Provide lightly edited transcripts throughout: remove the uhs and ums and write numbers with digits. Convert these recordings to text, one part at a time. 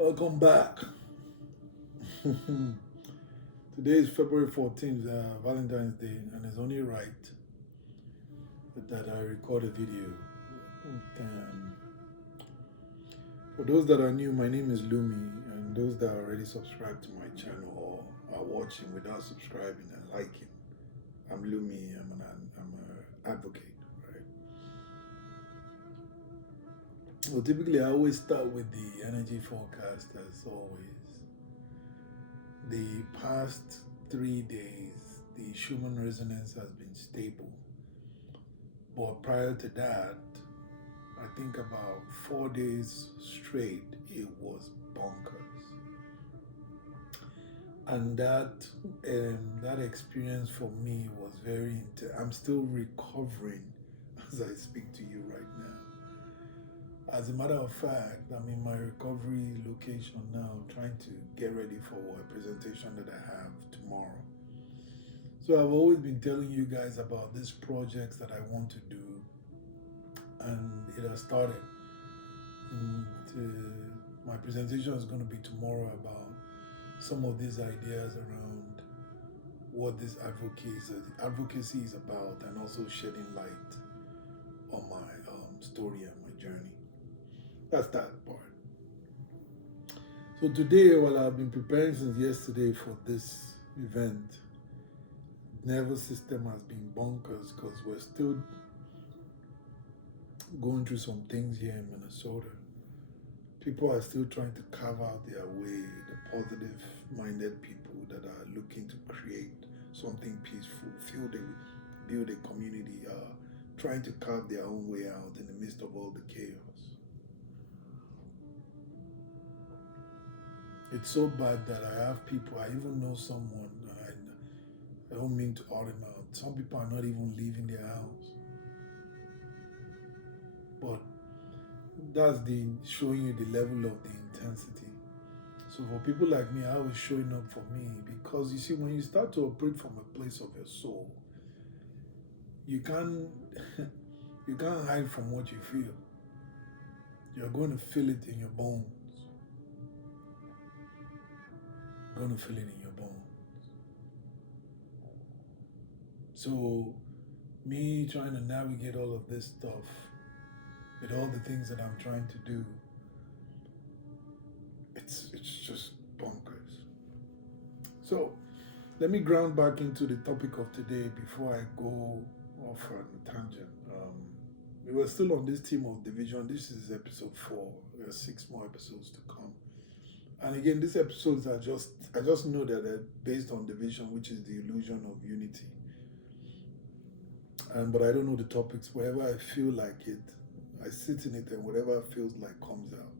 Welcome back. Today is February 14th, Valentine's Day, and it's only right that I record a video. Um, for those that are new, my name is Lumi, and those that are already subscribed to my channel or are watching without subscribing and liking, I'm Lumi. I'm an advocate, right? Well, typically, I always start with the energy forecast as always. The past 3 days, the Schumann resonance has been stable. But prior to that, I think about 4 days straight, it was bonkers. And that experience for me was very intense. I'm still recovering as I speak to you right now. As a matter of fact, I'm in my recovery location now, trying to get ready for a presentation that I have tomorrow. So I've always been telling you guys about these projects that I want to do, and it has started. And my presentation is going to be tomorrow about some of these ideas around what this advocacy is about, and also shedding light on my story and my journey. That's that part. So today, while I've been preparing since yesterday for this event, nervous system has been bonkers because we're still going through some things here in Minnesota. People are still trying to carve out their way, the positive minded people that are looking to create something peaceful, build a community, trying to carve their own way out in the midst of all the chaos. It's so bad that I have people, I even know someone, I don't mean to out him out. Some people are not even leaving their house. But that's the showing you the level of the intensity. So for people like me, how it's showing up for me, because you see, when you start to operate from a place of your soul, you can't you can't hide from what you feel. You're going to feel it in your bones. You're going to feel it in your bones. So me trying to navigate all of this stuff with all the things that I'm trying to do, it's just bonkers. So let me ground back into the topic of today before I go off on a tangent. We were still on this theme of division. This is episode 4. There are 6 more episodes to come. And again, these episodes are I just know that they're based on division, which is the illusion of unity. But I don't know the topics. Wherever I feel like it, I sit in it, and whatever feels like comes out.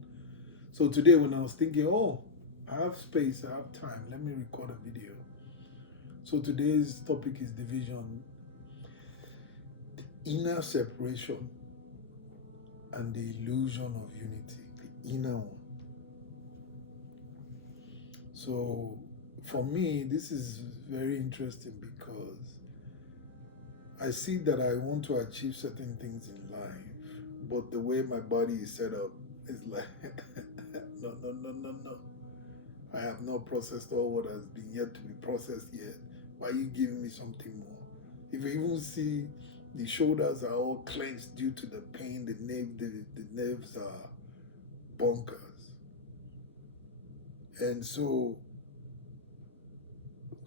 So today, when I was thinking, oh, I have space, I have time, let me record a video. So today's topic is division, the inner separation, and the illusion of unity, the inner one. So for me, this is very interesting because I see that I want to achieve certain things in life, but the way my body is set up is like, no, no, no, no, no. I have not processed all what has been yet to be processed yet. Why are you giving me something more? If you even see the shoulders are all clenched due to the pain, the nerves are bonkers. And so,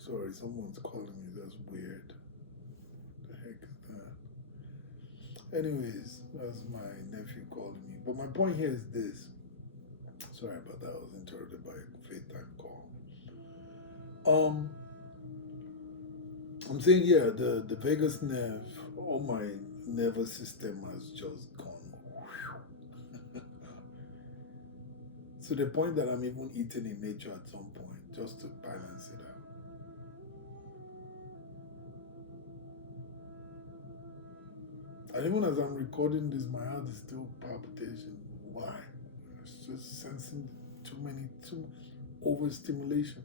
sorry, someone's calling me. That's weird. The heck is that? Anyways, that's my nephew calling me. But my point here is this. Sorry about that. I was interrupted by a FaceTime call. I'm saying, yeah, the vagus nerve, all my nervous system has just gone. To the point that I'm even eating in nature at some point just to balance it out. And even as I'm recording this, my heart is still palpitation. Why? It's just sensing too overstimulation.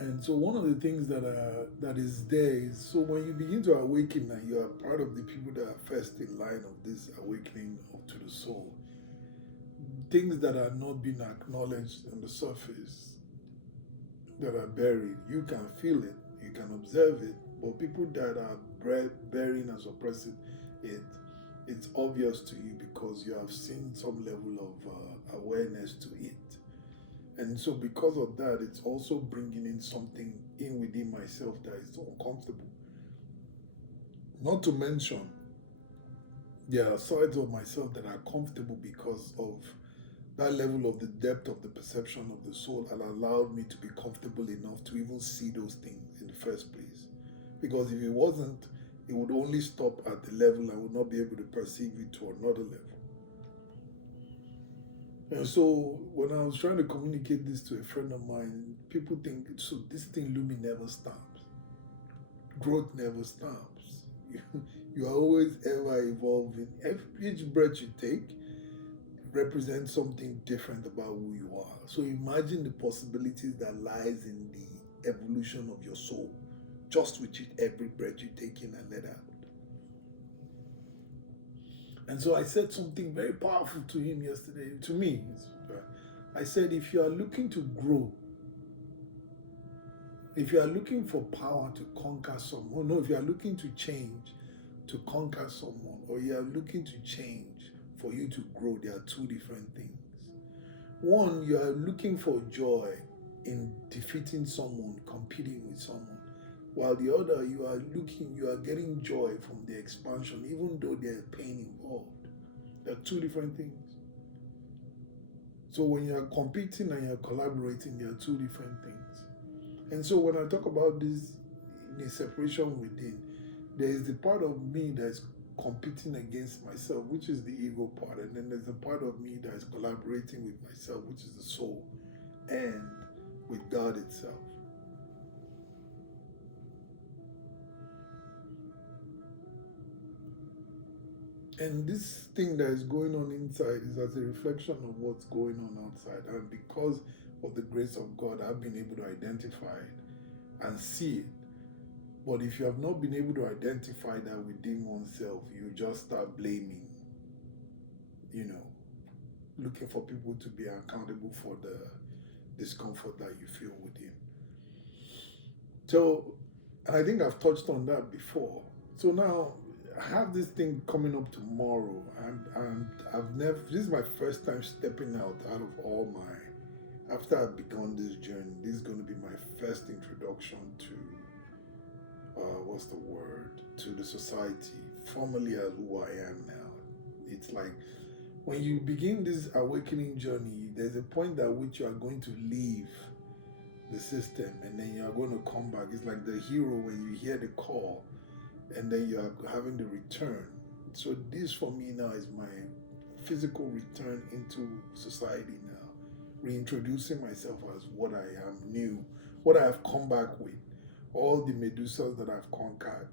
And so one of the things that is there is, so when you begin to awaken and you are part of the people that are first in line of this awakening to the soul, things that are not being acknowledged on the surface, that are buried, you can feel it, you can observe it, but people that are burying and suppressing it, it's obvious to you because you have seen some level of awareness to it. And so, because of that, it's also bringing in something in within myself that is uncomfortable. Not to mention, there are sides of myself that are comfortable because of that level of the depth of the perception of the soul and allowed me to be comfortable enough to even see those things in the first place. Because if it wasn't, it would only stop at the level I would not be able to perceive it to another level. And so when I was trying to communicate this to a friend of mine, people think, so this thing Lumi never stops. Growth never stops. You are always ever evolving. Each breath you take represents something different about who you are. So imagine the possibilities that lies in the evolution of your soul, just with every breath you take in and let out. And so I said something very powerful to him yesterday, to me. I said, if you are looking to grow, if you are looking for power to conquer someone, no, if you are looking to change to conquer someone, or you are looking to change for you to grow, there are two different things. One, you are looking for joy in defeating someone, competing with someone. While the other, you are getting joy from the expansion, even though there's pain involved. There are two different things. So when you're competing and you're collaborating, there are two different things. And so when I talk about this, the separation within, there is the part of me that is competing against myself, which is the ego part, and then there's a part of me that is collaborating with myself, which is the soul, and with God itself. And this thing that is going on inside is as a reflection of what's going on outside. And because of the grace of God, I've been able to identify it and see it. But if you have not been able to identify that within oneself, you just start blaming, looking for people to be accountable for the discomfort that you feel within. So, and I think I've touched on that before. So now I have this thing coming up tomorrow, and I've never. This is my first time stepping out of all my. After I've begun this journey, this is going to be my first introduction to what's the word, to the society, formally as who I am now. It's like when you begin this awakening journey, there's a point at which you are going to leave the system and then you are going to come back. It's like the hero when you hear the call and then you are having the return. So this for me now is my physical return into society now, reintroducing myself as what I am new, what I have come back with, all the Medusas that I've conquered,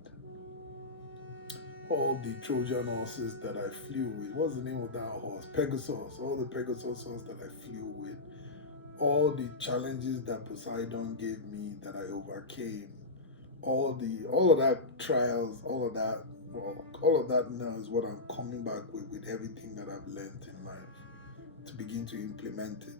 all the Trojan horses that I flew with. What's the name of that horse? Pegasus. All the Pegasus horses that I flew with. All the challenges that Poseidon gave me that I overcame. All of that trials, all of that now is what I'm coming back with everything that I've learned in life to begin to implement it.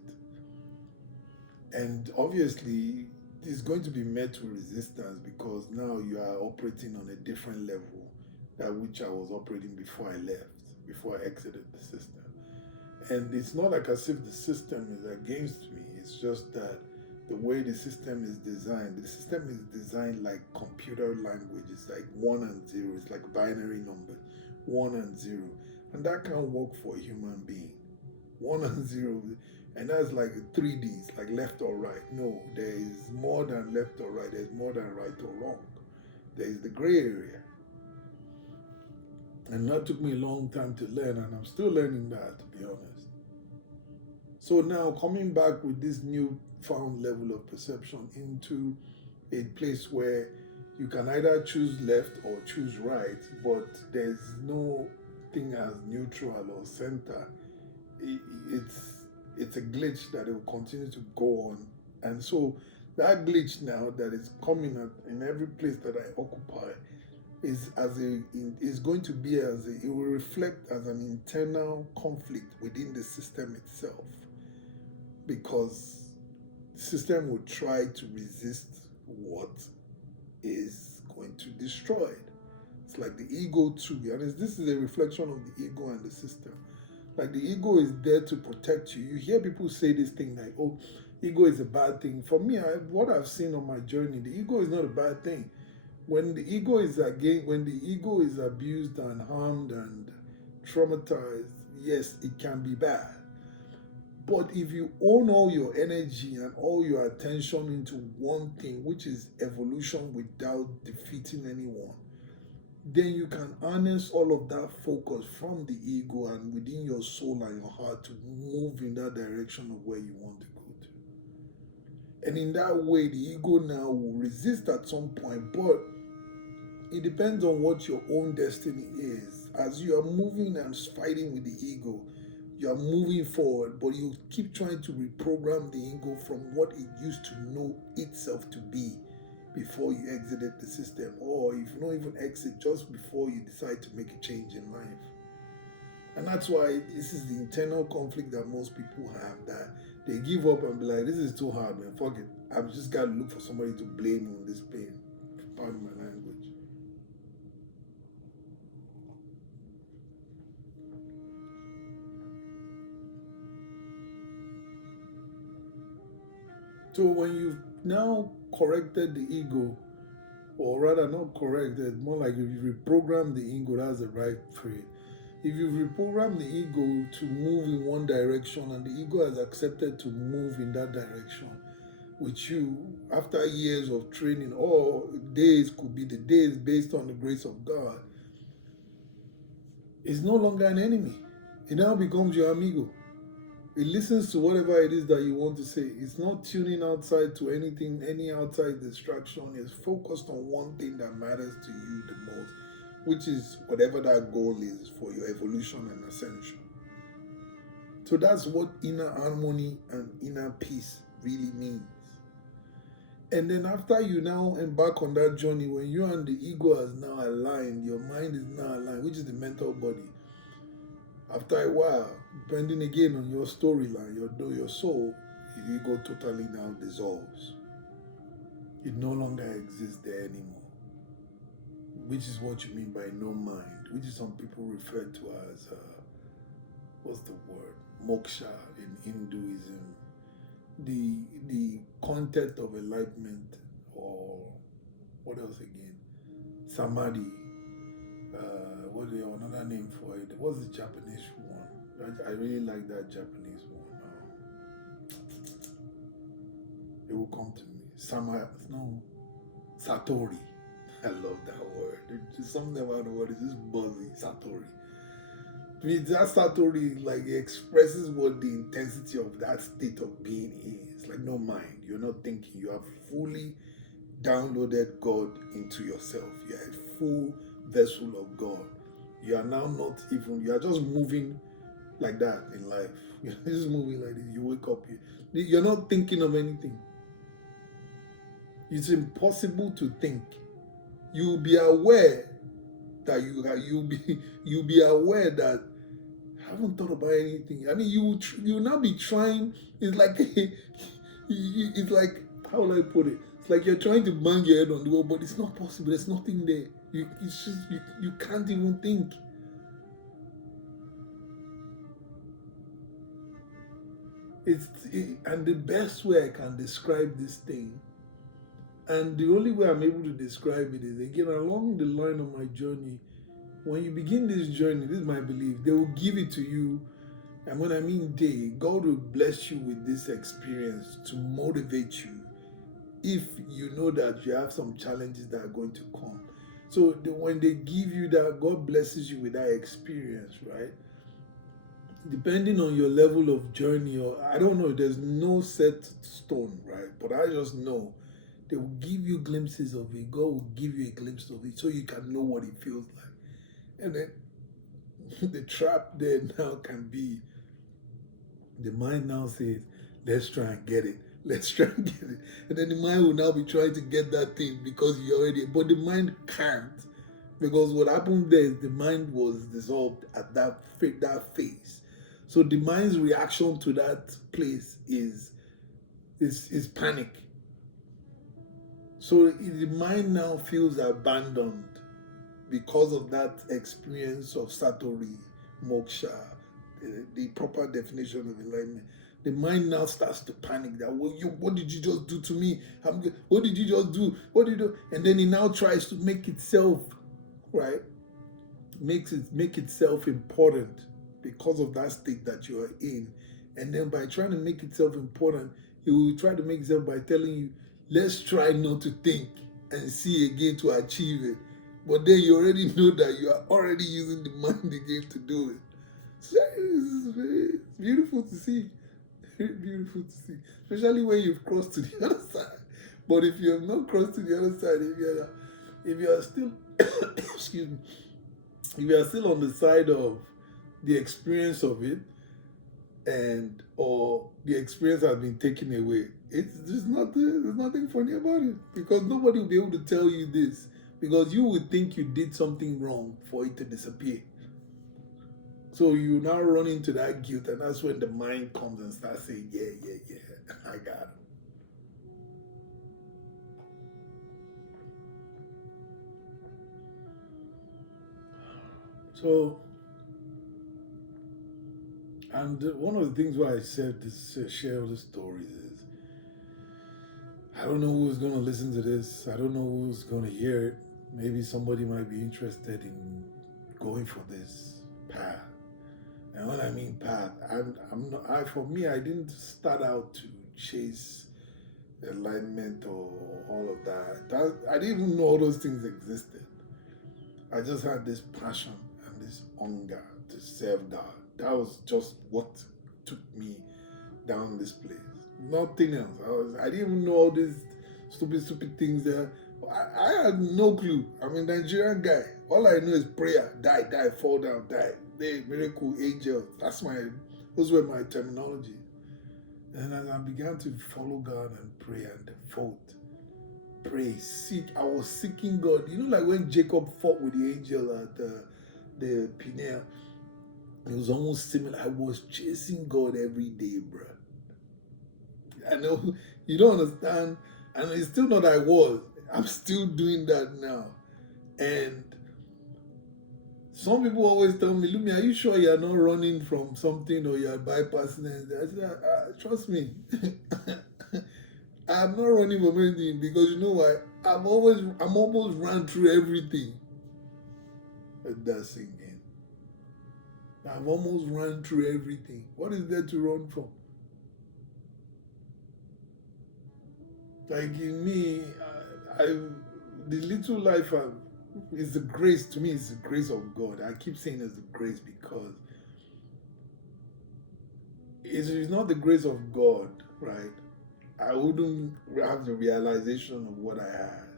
And obviously, it's going to be met with resistance because now you are operating on a different level that which I was operating before I left, before I exited the system. And it's not like as if the system is against me. It's just that the way the system is designed like computer language. It's like 1 and 0. It's like binary numbers, 1 and 0. And that can't work for a human being. 1 and 0. And that's like 3Ds, like left or right. No, there is more than left or right. There's more than right or wrong. There is the gray area. And that took me a long time to learn, and I'm still learning that, to be honest. So now coming back with this new found level of perception into a place where you can either choose left or choose right, but there's no thing as neutral or center. It's a glitch that it will continue to go on. And so that glitch now that is coming up in every place that I occupy is going to be it will reflect as an internal conflict within the system itself, because the system will try to resist what is going to destroy it. It's like the ego too, and this is a reflection of the ego and the system. Like the ego is there to protect you. You hear people say this thing like, "Oh, ego is a bad thing." For me, what I've seen on my journey, the ego is not a bad thing. When the ego is abused and harmed and traumatized, yes, it can be bad. But if you own all your energy and all your attention into one thing, which is evolution without defeating anyone, then you can harness all of that focus from the ego and within your soul and your heart to move in that direction of where you want to go to. And in that way, the ego now will resist at some point, but it depends on what your own destiny is. As you are moving and fighting with the ego, you are moving forward, but you keep trying to reprogram the ego from what it used to know itself to be before you exited the system, or if you don't even exit, just before you decide to make a change in life. And that's why this is the internal conflict that most people have, that they give up and be like, this is too hard, man, fuck it. I've just got to look for somebody to blame on this pain. Pardon my language. So when you've now corrected the ego, or rather not corrected, more like if you reprogram the ego, that's the right phrase. If you've reprogrammed the ego to move in one direction and the ego has accepted to move in that direction with you after years of training, or days, could be the days based on the grace of God, it's no longer an enemy. It now becomes your amigo. It listens to whatever it is that you want to say. It's not tuning outside to anything, any outside distraction. It's focused on one thing that matters to you the most, which is whatever that goal is for your evolution and ascension. So that's what inner harmony and inner peace really means. And then after you now embark on that journey, when you and the ego is now aligned, your mind is now aligned, which is the mental body. After a while, depending again on your storyline, your soul, the ego totally now dissolves. It no longer exists there anymore. Which is what you mean by no mind, which is some people refer to as, what's the word? Moksha in Hinduism. The content of enlightenment, or what else again? Samadhi. What's the another name for it? What's the Japanese one? I really like that Japanese one. It will come to me. Satori. I love that word. There's something about the word. It's just buzzy. Satori. To me, that Satori like expresses what the intensity of that state of being is. Like no mind. You're not thinking. You have fully downloaded God into yourself. You're a full vessel of God. You are now not even, you are just moving like that in life. You're just moving like this. You wake up, you're not thinking of anything. It's impossible to think. You'll be aware that you'll be aware that I haven't thought about anything. I mean, you'll now be trying. It's like it's like, how will I put it? It's like you're trying to bang your head on the wall, but it's not possible. There's nothing there. It's just you can't even think. And the best way I can describe this thing, and the only way I'm able to describe it, is again along the line of my journey. When you begin this journey, this is my belief, they will give it to you. And when I mean they, God will bless you with this experience to motivate you if you know that you have some challenges that are going to come. So when they give you that, God blesses you with that experience, right? Depending on your level of journey, or I don't know, there's no set stone, right? But I just know they will give you glimpses of it. God will give you a glimpse of it so you can know what it feels like. And then the trap there now can be, the mind now says, let's try and get it. Let's try and get it. And then the mind will now be trying to get that thing because you already, but the mind can't. Because what happened there is the mind was dissolved at that phase. So the mind's reaction to that place is panic. So the mind now feels abandoned because of that experience of Satori, Moksha, the proper definition of enlightenment. The mind now starts to panic that, well, what did you just do to me? What did you just do? What did you do? And then it now tries to make itself, right? Make itself important because of that state that you are in. And then by trying to make itself important, it will try to make itself by telling you, let's try not to think and see again to achieve it. But then you already know that you are already using the mind again to do it. So it's beautiful to see. Very beautiful to see. Especially when you've crossed to the other side. But if you have not crossed to the other side, if you are still excuse me, if you are still on the side of the experience of it, and or the experience has been taken away, there's nothing funny about it, because nobody will be able to tell you this, because you would think you did something wrong for it to disappear. So you now run into that guilt, and that's when the mind comes and starts saying, yeah, I got it. So, and one of the things why I said this, share all the stories is, I don't know who's going to listen to this. I don't know who's going to hear it. Maybe somebody might be interested in going for this path. And when I mean path, I'm not. For me, I didn't start out to chase enlightenment or all of that. I didn't even know all those things existed. I just had this passion and this hunger to serve God. That was just what took me down this place. Nothing else. I didn't even know all these stupid things there. I had no clue. I'm a Nigerian guy. All I know is prayer. Die, fall down, die. They miracle angels. Those were my terminology. And as I began to follow God and pray and devote, pray, seek. I was seeking God. You know, like when Jacob fought with the angel at the Peniel, it was almost similar. I was chasing God every day, bro. I know you don't understand, and it's still not I was. I'm still doing that now. And some people always tell me, Lumi, are you sure you're not running from something or you're bypassing it? I said, trust me. I'm not running from anything, because you know why? I'm almost run through everything. That's again. I've almost run through everything. What is there to run from? Like in me, the little life is the grace. To me, it's the grace of God. I keep saying it's the grace because it's not the grace of God, right? I wouldn't have the realization of what I had,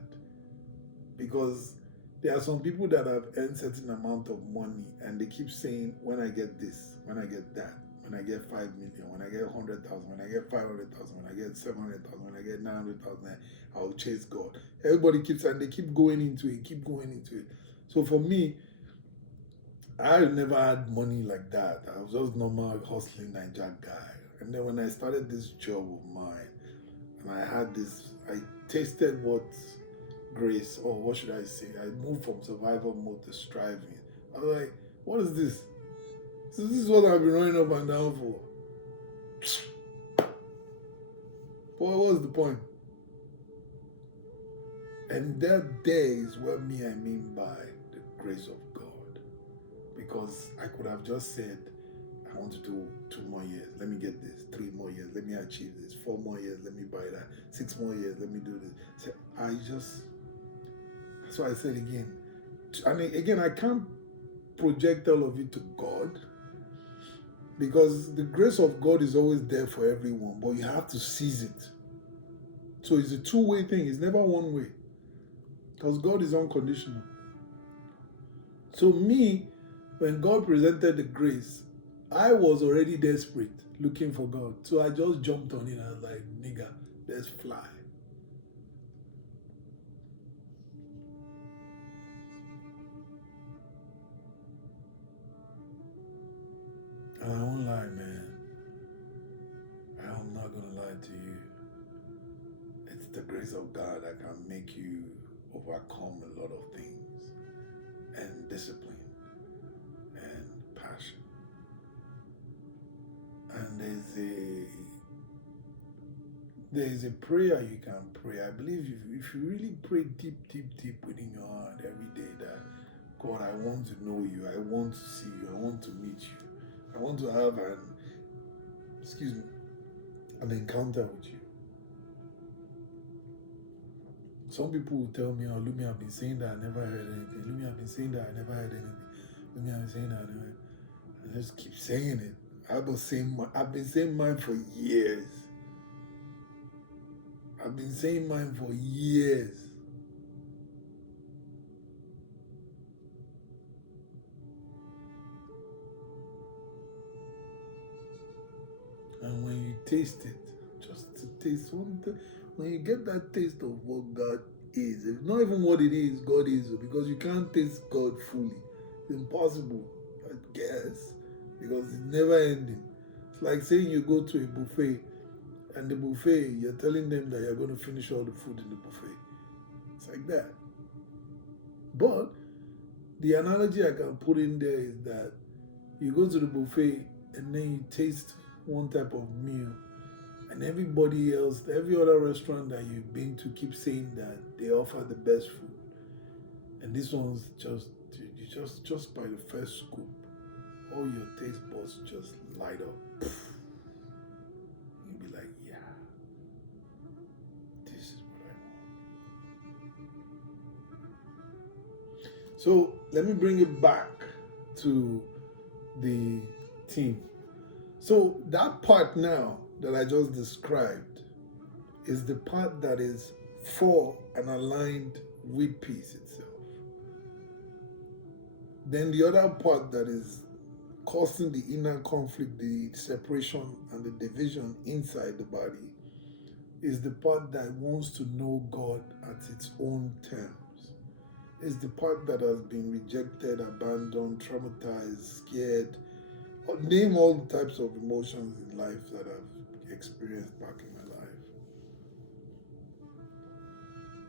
because there are some people that have earned certain amount of money and they keep saying, when I get this, when I get that, when I get 5 million, when I get 100,000, when I get 500,000, when I get 700,000, when I get 900,000, I'll chase God. Everybody they keep going into it. So for me, I never had money like that. I was just normal hustling Niger guy. And then when I started this job of mine, and I tasted what grace, or what should I say? I moved from survival mode to striving. I was like, what is this? So this is what I've been running up and down for. But what was the point? And that day is what I mean by the grace of God. Because I could have just said, I want to do 2 more years, let me get this, 3 more years, let me achieve this, 4 more years, let me buy that, 6 more years, let me do this. So that's why I said again, and again, I can't project all of it to God, because the grace of God is always there for everyone, but you have to seize it. So it's a two-way thing. It's never one way, because God is unconditional. So me, when God presented the grace, I was already desperate looking for God. So I just jumped on it and I was like, nigga, let's fly. I won't lie, man. I'm not gonna lie to you. It's the grace of God that can make you overcome a lot of things, and discipline and passion. And there's a prayer you can pray. I believe if you really pray deep within your heart every day that God, I want to know you, I want to see you, I want to meet you, I want to have an encounter with you. Some people will tell me, oh, Lumi, I've been saying that, I never heard anything. Lumi, I've been saying that, I never heard anything. Lumi, I've been saying that, I just keep saying it. I've been saying mine for years. I've been saying mine for years. And when you taste it, just to taste one thing, when you get that taste of what God is, it's not even what it is, God is, because you can't taste God fully. It's impossible, I guess, because it's never ending. It's like saying you go to a buffet, and the buffet, you're telling them that you're going to finish all the food in the buffet. It's like that. But the analogy I can put in there is that you go to the buffet and then you taste one type of meal, and everybody else, every other restaurant that you've been to keeps saying that they offer the best food, and this one's just by the first scoop, all your taste buds just light up. You'll be like, yeah, this is what I want. So let me bring it back to the team. So that part now that I just described is the part that is for and aligned with peace itself. Then the other part that is causing the inner conflict, the separation and the division inside the body, is the part that wants to know God at its own terms. It's the part that has been rejected, abandoned, traumatized, scared. Name all the types of emotions in life that I've experienced back in my life.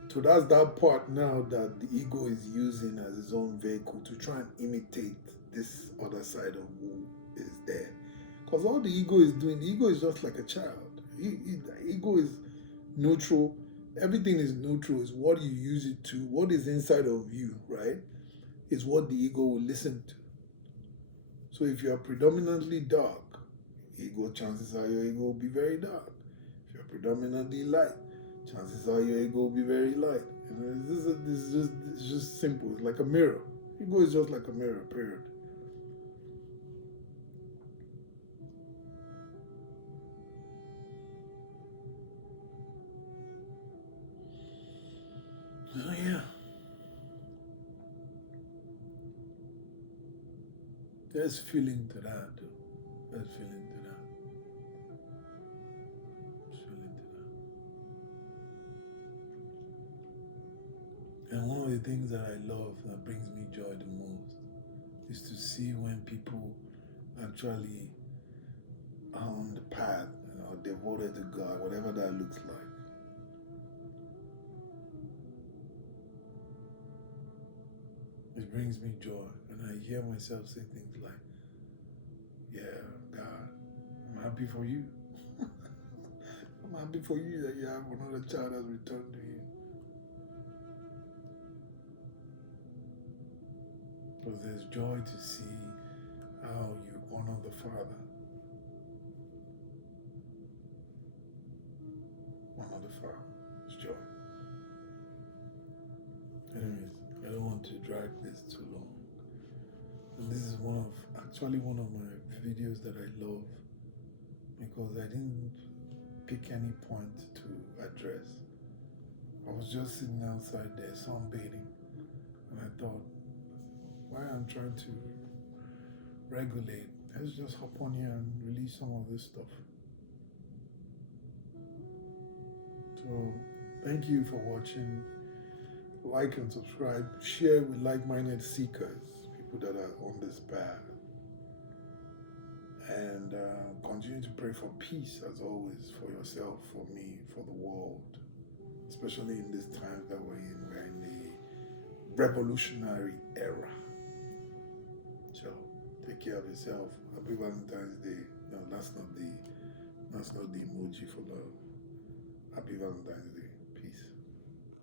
So that's that part now that the ego is using as its own vehicle to try and imitate this other side of who is there. Because all the ego is doing, the ego is just like a child. The ego is neutral. Everything is neutral. It's what you use it to. What is inside of you, right, is what the ego will listen to. So if you are predominantly dark, chances are your ego will be very dark. If you're predominantly light, chances are your ego will be very light. It's just simple. It's like a mirror. Ego is just like a mirror, period. So yeah. There's feeling to that. There's feeling to that. There's feeling to that. And one of the things that I love that brings me joy the most is to see when people actually are on the path, devoted to God, whatever that looks like. It brings me joy. And I hear myself say things like, yeah, God, I'm happy for you. I'm happy for you that you have another child that's returned to you. Because there's joy to see how you honor the Father. Honor the Father. It's joy. Anyways, I don't want to drag this too long. And this is actually one of my videos that I love, because I didn't pick any point to address. I was just sitting outside there sunbathing, and I thought, while I'm trying to regulate, let's just hop on here and release some of this stuff. So thank you for watching. Like and subscribe. Share with like-minded seekers, people that are on this path. And continue to pray for peace as always, for yourself, for me, for the world, especially in this time that we're in. We're in the revolutionary era. So take care of yourself. Happy Valentine's Day. No, that's not the emoji for love. Happy Valentine's Day.